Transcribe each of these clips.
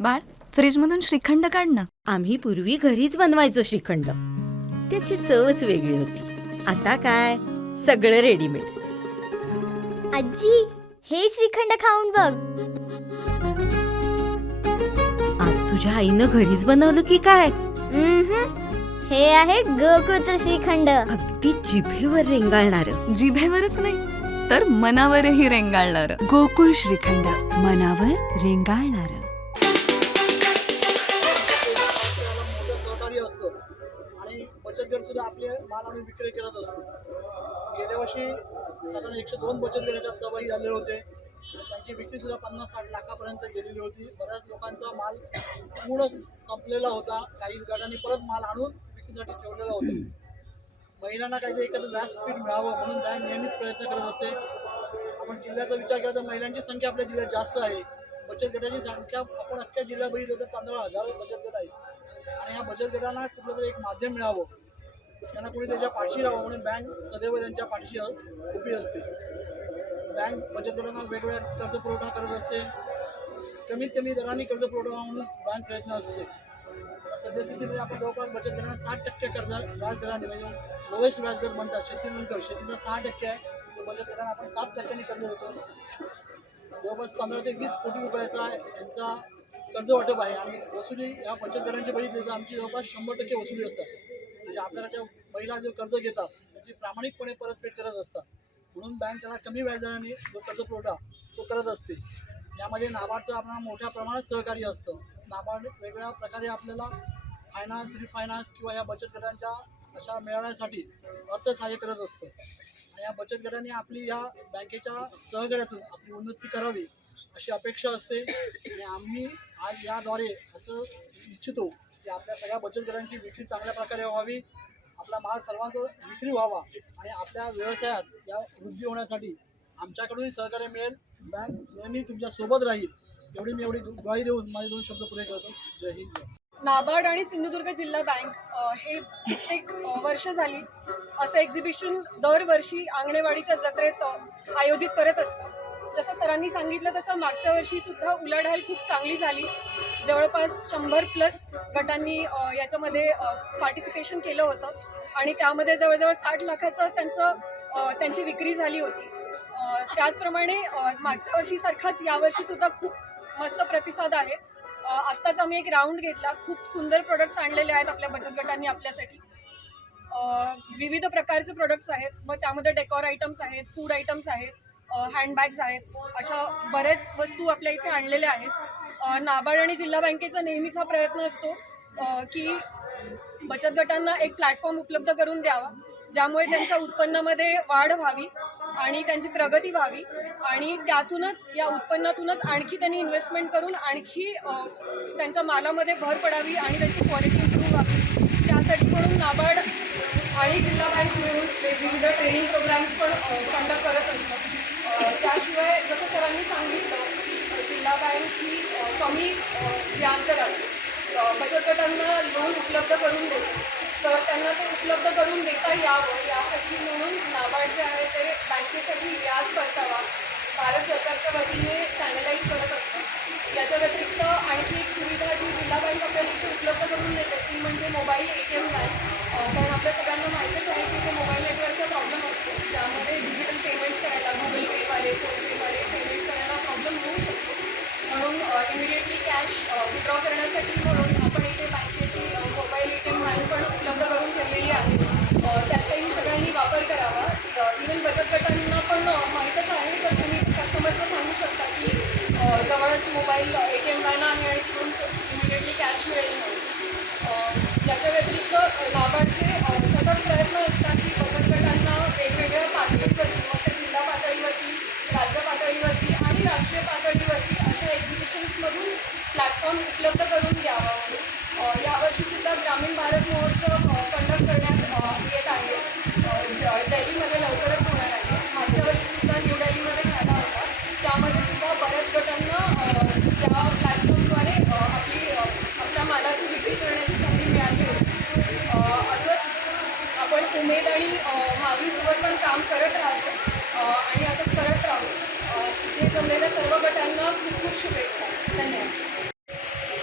बाळ, फ्रीजमधून श्रीखंड काढ ना. आम्ही पूर्वी घरीच बनवायचो श्रीखंड. त्याची चवच वेगळी होती. आता काय सगळं रेडीमेड. आजी, हे श्रीखंड खाऊन बघ. आज तुझ्या आईनं घरीच बनवलं की काय? हे आहे गोकुळचं श्रीखंड. अगदी जिभेवर रेंगाळणार. जिभेवरच नाही तर मनावरही रेंगाळणार. गोकुळ श्रीखंड, मनावर रेंगाळणार. सहकारी असतं आणि बचत गट सुद्धा आपले माल आणि विक्री करत असतो. गेल्या वर्षी साधारण 102 बचत गट याच्यात सहभागी झालेले होते. त्यांची विक्री सुद्धा 50-60 लाखापर्यंत गेलेली होती. बऱ्याच लोकांचा माल पूर्ण संपलेला होता. काही गटांनी परत माल आणून विक्रीसाठी ठेवलेला होता. महिलांना काहीतरी एखादं व्यासपीठ मिळावं म्हणून बँक नेहमीच प्रयत्न करत असते. आपण जिल्ह्याचा विचार केला तर महिलांची संख्या आपल्या जिल्ह्यात जास्त आहे. बचत गटाची संख्या आपण अख्ख्या जिल्ह्यात बघितलं तर 15,000 बचत गट आहेत. आणि ह्या बचत गटांना कुठलं तरी एक माध्यम मिळावं, त्यांना कोणी त्याच्या पाठीशी राहावं म्हणून बँक सदैव त्यांच्या पाठीशी उभी असते. बँक बचत गटांना वेगवेगळ्या कर्ज पुरवठा करत असते. कमीत कमी दराने कर्ज पुरवठा म्हणून बँक प्रयत्न असते. आता सद्यस्थितीमध्ये आपण जवळपास बचत गटांना 60% कर्ज व्याजदराने, म्हणजे लोएस्ट व्याजदर म्हणतात शेतीनंतर, शेतीचा 6% आहे, तर बचत गटांना आपण 7% कर्ज देतो. जवळपास 15 ते 20 कोटी रुपयाचा यांचा कर्ज वाटप आहे. आणि वसुली या बचत गटांची बघितली तर आमची जवळपास 100% वसुली असतात. म्हणजे आपल्याकडच्या महिला जे कर्ज घेतात त्याची प्रामाणिकपणे परतफेड करत असतात. म्हणून बँक त्याला कमी व्याजदराने जो कर्ज पुरवठा तो करत असते. यामध्ये नाबार्डचं आपल्याला मोठ्या प्रमाणात सहकार्य असतं. नाबार्ड वेगवेगळ्या प्रकारे आपल्याला फायनान्स, रिफायनान्स किंवा या बचत गटांच्या अशा मेळाव्यासाठी अर्थसहाय्य करत असतं. आणि या बचत गटांनी आपली या बँकेच्या सहकार्यातून आपली उन्नती करावी अशी अपेक्षा असते. आणि आम्ही आज याद्वारे असं इच्छितो की आपल्या सगळ्या बचत गटांची विक्री चांगल्या प्रकारे व्हावी, आपला माल सर्वांचा विक्री व्हावा आणि आपल्या व्यवसायात या वृद्धी होण्यासाठी आमच्याकडूनही सहकार्य मिळेल. बँक नेहमी तुमच्या सोबत राहील एवढी ग्वाही देऊन माझे 2 शब्द पुरे करतो. जय हिंद. नाबार्ड आणि सिंधुदुर्ग जिल्हा बँक हे कित्येक वर्ष झाली असं एक्झिबिशन दरवर्षी आंगणेवाडीच्या जत्रेत आयोजित करत असतं. जसं सरांनी सांगितलं तसं मागच्या वर्षी सुद्धा उलाढाल खूप चांगली झाली. जवळपास 100+ गटांनी याच्यामध्ये पार्टिसिपेशन केलं होतं आणि त्यामध्ये जवळजवळ 60 लाखाचं त्यांची विक्री झाली होती. त्याचप्रमाणे मागच्या वर्षीसारखाच यावर्षीसुद्धा खूप मस्त प्रतिसाद आहे. आत्ताच आम्ही एक राऊंड घेतला. खूप सुंदर प्रोडक्ट्स आणलेले आहेत आपल्या बचत गटांनी आपल्यासाठी. विविध प्रकारचे प्रोडक्ट्स आहेत. मग त्यामध्ये डेकॉर आयटम्स आहेत, फूड आयटम्स आहेत, हँडबॅग्स आहेत, अशा बरेच वस्तू आपल्या इथे आणलेल्या आहेत. नाबार्ड आणि जिल्हा बँकेचा नेहमीच हा प्रयत्न असतो की बचत गटांना एक प्लॅटफॉर्म उपलब्ध करून द्यावा, ज्यामुळे त्यांच्या उत्पन्नामध्ये वाढ व्हावी आणि त्यांची प्रगती व्हावी आणि त्यातूनच या उत्पन्नातूनच आणखी त्यांनी इन्व्हेस्टमेंट करून आणखी त्यांच्या मालामध्ये भर पडावी आणि त्यांची क्वालिटी इम्प्रूव्ह व्हावी. त्यासाठी म्हणून नाबार्ड आणि जिल्हा बँक मिळून विविध ट्रेनिंग प्रोग्राम्स पण कंडक्ट करत असतात. त्याशिवाय जसं सरांनी सांगितलं की जिल्हा बँक ही कमी व्याजदरात बचत गटांना लोन उपलब्ध करून देते. तर त्यांना ते उपलब्ध करून देता यावं यासाठी म्हणून नाबार्ड जे आहे ते बँकेसाठी व्याज परतावा भारत सरकारच्या वतीने चॅनलाइज करत असते. याच्या व्यतिरिक्त आणखी एक सुविधा जी जिल्हा बँक आपल्याला इथे उपलब्ध करून देते ती म्हणजे मोबाईल ATM बँक. कारण आपल्या सगळ्यांना माहितीच आहे की इथे मोबाईल नेटवर्कचा प्रॉब्लेम असतो, ज्यामध्ये डिजिटल पेमेंट्स करायला गुगल पेद्वारे, फोनपेद्वारे पेमेंट्स करायला प्रॉब्लेम होऊ शकतो. म्हणून इमिडिएटली कॅश विड्रॉ करण्यासाठी म्हणून आपण इथे बँकेची मोबाईल ATM बँक पण उपलब्ध करून ठेवलेली आहे. त्याचाही सगळ्यांनी वापर करावा. इव्हन बचत गटांना पण माहीतच आहे, तर तुम्ही कस्टमर्सला सांगू शकता की जवळच मोबाईल ATM व्हॅन आहे आणि तिथून इमिडिएटली कॅश मिळेल म्हणून. याच्या व्यतिरिक्त नाबार्डचे सतत प्रयत्न असतात की बचत गटांना वेगवेगळ्या पातळीवरती, मग ते जिल्हा पातळीवरती, राज्य पातळीवरती आणि राष्ट्रीय पातळीवरती अशा एक्झिबिशन्समधून प्लॅटफॉर्म उपलब्ध करून द्यावा म्हणून यावर्षीसुद्धा ग्रामीण भारत महोत्सव कंडक्ट करण्यात येत आहे. दिल्लीमध्ये लवकरच होणार आहे. मागच्या वर्षीसुद्धा न्यू दिल्लीमध्ये झाला होता. त्यामध्ये सुद्धा बऱ्याच गटांना या प्लॅटफॉर्मद्वारे आपल्या मालाची विक्री करण्याची संधी मिळाली होती. असंच आपण उमेद आणि मागणीसोबत पण काम करत राहतो आणि असंच करत राहू. इथे जमलेल्या सर्व गटांना खूप खूप शुभेच्छा. धन्यवाद.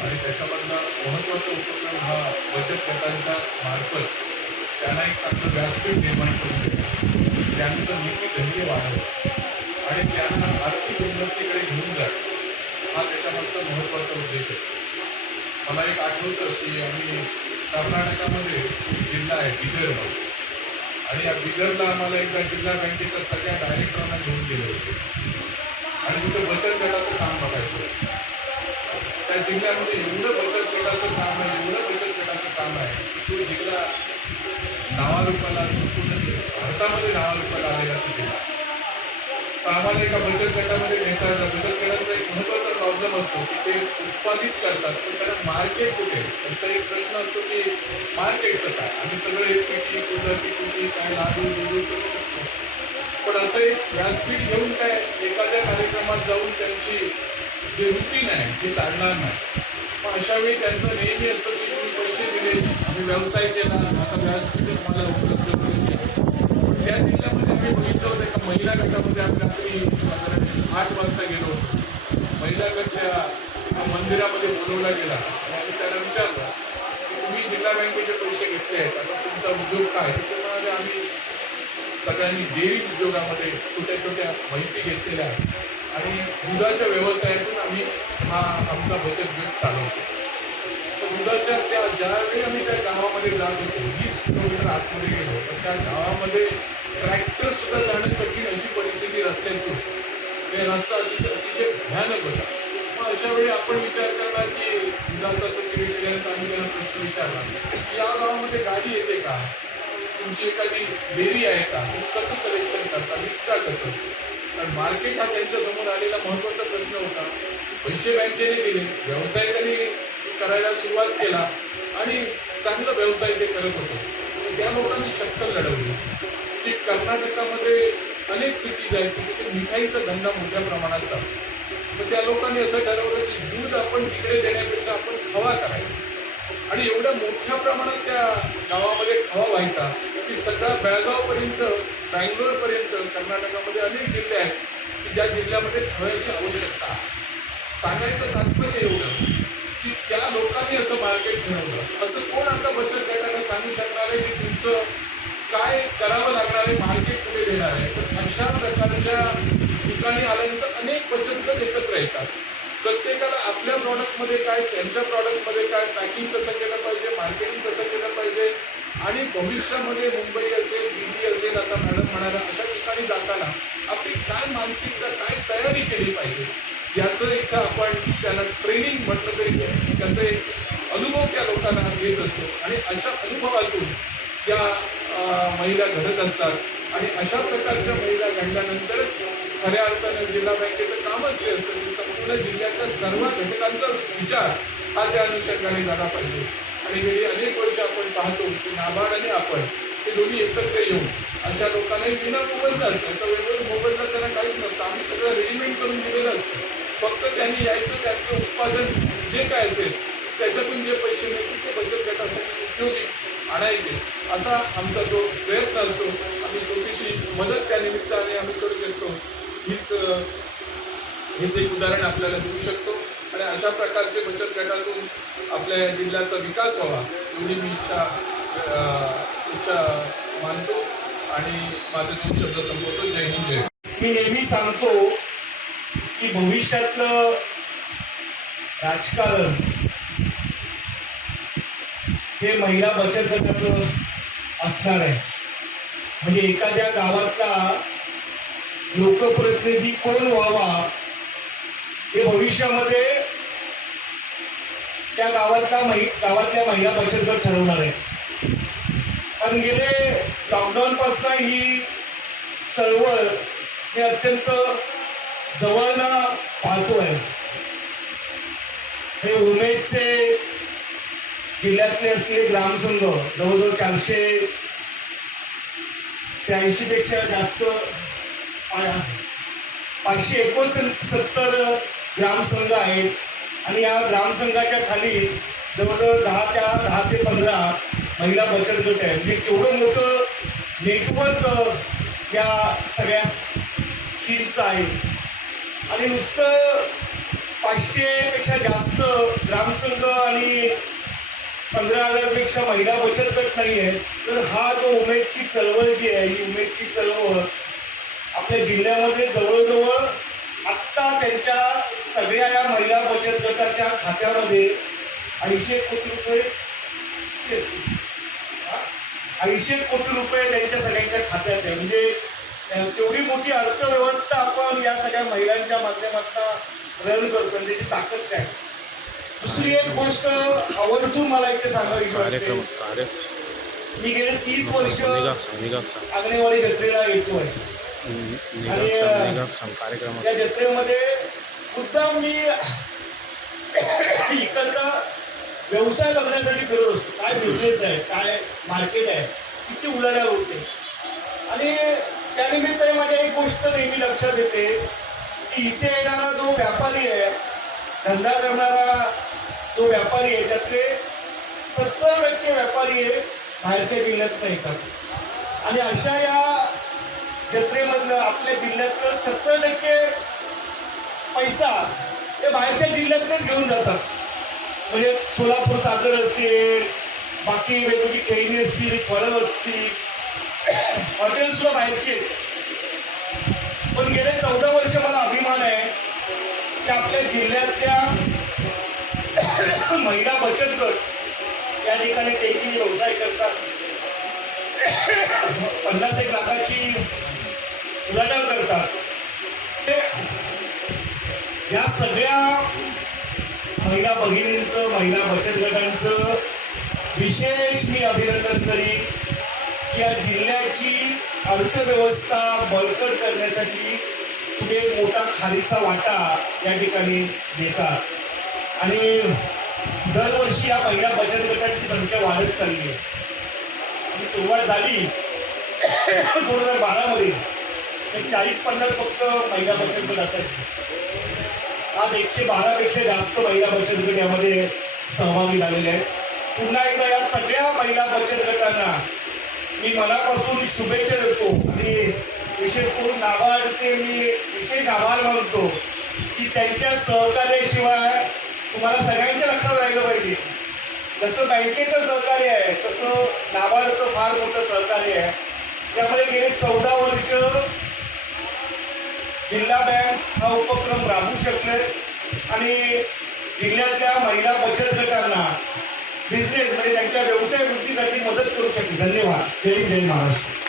आणि त्याच्यामधला महत्त्वाचा उपक्रम हा बचत गटांच्या मार्फत त्यांना एक चांगलं व्यासपीठ निर्माण करून देणं, त्यांचं नीती धैर्य वाढवणं आणि त्यांना आर्थिक उन्नतीकडे घेऊन जाणं हा त्याच्यामागचा महत्त्वाचा उद्देश असतो. मला एक आठवतं की आम्ही कर्नाटकामध्ये एक जिल्हा आहे बिदर म्हणून, आणि या बिदरला आम्हाला एकदा जिल्हा बँकेच्या सगळ्या डायरेक्टरांना घेऊन गेले होते आणि तिथं बचत गटाचं काम बघायचं होतं. त्या जिल्ह्यामध्ये एवढं बचत गटाचं काम आहे, एवढं बचत गटाचं काम आहे की तो जिल्हा नावारूपाला संपूर्ण भारतामध्ये नावारूपाला आलेला तो जिल्हा. तर आम्हाला एका बचत गटामध्ये नेता येतं. बचत गटांचा एक महत्त्वाचा प्रॉब्लेम असतो की ते उत्पादित करतात, पण त्यांना मार्केट कुठे? त्यांचा एक प्रश्न असतो की मार्केटचं काय? आम्ही सगळे पिठी कुंडाची पिठी काय लाडू बिडू करू शकतो, पण असं एक व्यासपीठ घेऊन काय एखाद्या कार्यक्रमात जाऊन त्यांची जे रुटीन आहे ते चालणार नाही. मग अशा वेळी त्यांचं नेहमी असतं की तुम्ही पैसे दिले, आम्ही व्यवसाय केला, आता व्यासपीठ आम्हाला उपलब्ध करून द्या. पण त्या जिल्ह्यामध्ये आम्ही बघितलं होतं एका महिला गटामध्ये आम्ही रात्री साधारण 8 वाजता गेलो होतो. महिला गट त्या मंदिरामध्ये बोलवला गेला आणि आम्ही त्याला विचारलं की तुम्ही जिल्हा बँकेचे पैसे घेतले आहेत, आता तुमचा उद्योग काय? तर ते म्हणाले आम्ही सगळ्यांनी डेअरी उद्योगामध्ये छोट्या छोट्या म्हैसी घेतलेल्या आहेत आणि दुधाच्या व्यवसायातून आम्ही हा आमचा बचत गट चालवतो. तर दुधाच्या ज्यावेळी आम्ही त्या गावामध्ये जात होतो, 20 किलोमीटर आतमध्ये गेलो, तर त्या गावामध्ये ट्रॅक्टर सुद्धा जाणं कठीण अशी परिस्थिती रस्त्याची होती. ते रस्ता अतिशय भयानक होता. मग अशा वेळी आपण विचार करणार की दुधाचा तो क्रिएट आम्ही त्यांना प्रश्न विचारला की या गावामध्ये गाडी येते का, तुमची एखादी डेअरी आहे का, तुम्ही कसं कलेक्शन करता, विकता कसं? कारण मार्केट हा त्यांच्यासमोर आलेला महत्त्वाचा प्रश्न होता. पैसे बँकेने दिले, व्यवसाय त्यांनी करायला सुरुवात केला आणि चांगला व्यवसाय ते करत होते. त्या लोकांनी शक्कल लढवली की कर्नाटकामध्ये अनेक सिटीज आहेत की तिथे मिठाईचा धंदा मोठ्या प्रमाणात चालतो. तर त्या लोकांनी असं ठरवलं की दूध आपण तिकडे देण्यापेक्षा आपण खवा करायचा आणि एवढ्या मोठ्या प्रमाणात त्या गावामध्ये खवा व्हायचा की सगळा बेळगावपर्यंत, बँगलोरपर्यंत कर्नाटकामध्ये अनेक जिल्हे आहेत की ज्या जिल्ह्यामध्ये खव्याची आवश्यकता आहे. सांगायचं तात्पर्य एवढं की त्या लोकांनी असं मार्केट ठरवलं. असं कोण आता बचत गटाला सांगू शकणार आहे की तुमचं काय करावं लागणार आहे, मार्केट कुठे देणार आहे? तर अशा प्रकारच्या ठिकाणी आल्यानंतर अनेक बचत गट एकत्र येतात. प्रत्येकाला आपल्या प्रॉडक्टमध्ये काय, त्यांच्या प्रॉडक्टमध्ये काय, पॅकिंग कसं केलं पाहिजे, मार्केटिंग कसं केलं पाहिजे आणि भविष्यामध्ये मुंबई असेल, दिल्ली असेल, आता मॅडम म्हणाला अशा ठिकाणी जाताना आपली काय मानसिकता, काय तयारी केली पाहिजे याचं इथं आपण त्याला ट्रेनिंग म्हटलं तरी त्याचा एक अनुभव त्या लोकांना येत असतो आणि अशा अनुभवातून त्या महिला घडत असतात आणि अशा प्रकारच्या महिला घडल्यानंतरच खऱ्या अर्थानं जिल्हा बँकेचं काम असले असतं की संपूर्ण जिल्ह्यातल्या सर्व घटकांचा विचार हा त्या अनुषंगाने झाला पाहिजे. आणि गेली अनेक वर्ष आपण पाहतो की नाबार्ड आणि आपण हे दोन्ही एकत्र येऊन अशा लोकांनाही विना मोबदला असतं, तर वेगवेगळं मोबदला त्यांना काहीच नसतं, आम्ही सगळं रेडीमेड करून दिलेलं असतं. फक्त त्यांनी यायचं, त्यांचं उत्पादन जे काय असेल त्याच्यातून जे पैसे मिळतील ते बचत गटासाठी उपयोगी आणायचे, असा आमचा जो प्रयत्न असतो. आम्ही छोटीशी मदत त्या निमित्ताने आम्ही करू शकतो. हेच एक उदाहरण आपल्याला देऊ शकतो आणि अशा प्रकारचे बचत गटातून आपल्या जिल्ह्याचा विकास व्हावा एवढी मी इच्छा मानतो आणि माझे 2 शब्द संपवतो. जय हिंद, जय. मी नेहमी सांगतो की भविष्यातलं राजकारण हे महिला बचत गटाचं असणार आहे. म्हणजे एखाद्या गावाचा लोकप्रतिनिधी कोण व्हावा हे भविष्यामध्ये त्या गावातल्या महिला बचत गट ठरवणार आहे. कारण गेले लॉकडाऊन पासून ही चळवळ मी अत्यंत जवळनं पाहतोय. हे उमेदचे जिल्ह्यातले असलेले ग्रामसंघ जवळजवळ 483 पेक्षा जास्त 569 ग्रामसंघ आहेत आणि या ग्रामसंघाच्या खाली जवळजवळ 10 ते 15 महिला बचत गट आहेत. म्हणजे केवढं मोठं नेटवर्क या सगळ्या टीमचं आहे. आणि नुसतं 500 पेक्षा जास्त ग्रामसंघ आणि 15,000 पेक्षा महिला बचत गट नाही आहे. तर हा जो उमेदची चळवळ जी आहे, ही उमेदची चळवळ आपल्या जिल्ह्यामध्ये जवळजवळ आत्ता त्यांच्या सगळ्या या महिला बचत गटाच्या खात्यामध्ये 80 कोटी रुपये 80 कोटी रुपये त्यांच्या सगळ्यांच्या खात्यात आहे. म्हणजे तेवढी मोठी अर्थव्यवस्था आपण या सगळ्या महिलांच्या माध्यमातून रन करतो आणि त्याची ताकद काय. दुसरी एक गोष्ट आवर्जून मला इथे सांगावी वाटते. मी गेले 30 वर्ष आंगणेवाडी जत्रेला येतोय आणि या जत्रेमध्ये मुद्दाम मी इकडचा व्यवसाय बघण्यासाठी फिरत असतो. काय बिझनेस आहे, काय मार्केट आहे, किती उलाढाल होते. आणि त्यानिमित्त माझ्या एक गोष्ट नेहमी लक्षात येते की इथे येणारा जो व्यापारी आहे, धंदा करणारा जो व्यापारी आहे, त्यातले 70% व्यापारी आहे बाहेरच्या जिल्ह्यातनं येतात. आणि अशा या जत्रेमधलं आपल्या जिल्ह्यातलं 70% पैसा हे बाहेरच्या जिल्ह्यातच घेऊन जातात. म्हणजे सोलापूर साखर असेल, बाकी वेगवेगळी खेळणी असतील, फळं असतील, हॉटेल सुद्धा बाहेरचे. पण गेले 14 वर्ष मला अभिमान आहे की आपल्या जिल्ह्यातल्या महिला बचत गट या ठिकाणी टेकीने व्यवसाय करतात. 50-1 लाखाची उलाढाल करतात. या सगळ्या महिला भगिनींचं, महिला बचत गटांचं विशेष मी अभिनंदन करीन की या जिल्ह्याची अर्थव्यवस्था बळकट करण्यासाठी तुम्ही एक मोठा खारीचा वाटा या ठिकाणी देतात. आणि दरवर्षी या महिला बचत गटांची संख्या वाढत चालली आहे. आणि सुरुवात झाली 2012 मध्ये 40-50 फक्त महिला बचत गट असायचे. आज 112 पेक्षा जास्त महिला बचत गट यामध्ये सहभागी झालेले आहेत. पुन्हा एकदा या सगळ्या महिला बचत गटांना मी मनापासून शुभेच्छा देतो आणि विशेष करून नाबार्डचे मी विशेष आभार मानतो की त्यांच्या सहकार्याशिवाय तुम्हाला सगळ्यांच्या लक्षात राहिलं पाहिजे. जसं बँकेचं सहकार्य आहे तसं नाबार्डचं फार मोठं सहकार्य आहे. त्यामुळे गेली 14 वर्ष जिल्हा बँक हा उपक्रम राबवू शकले आणि जिल्ह्यातल्या महिला बचत गटांना बिझनेस म्हणजे त्यांच्या व्यवसाय वृद्धीसाठी मदत करू शकली. धन्यवाद. जय हिंद, जय महाराष्ट्र.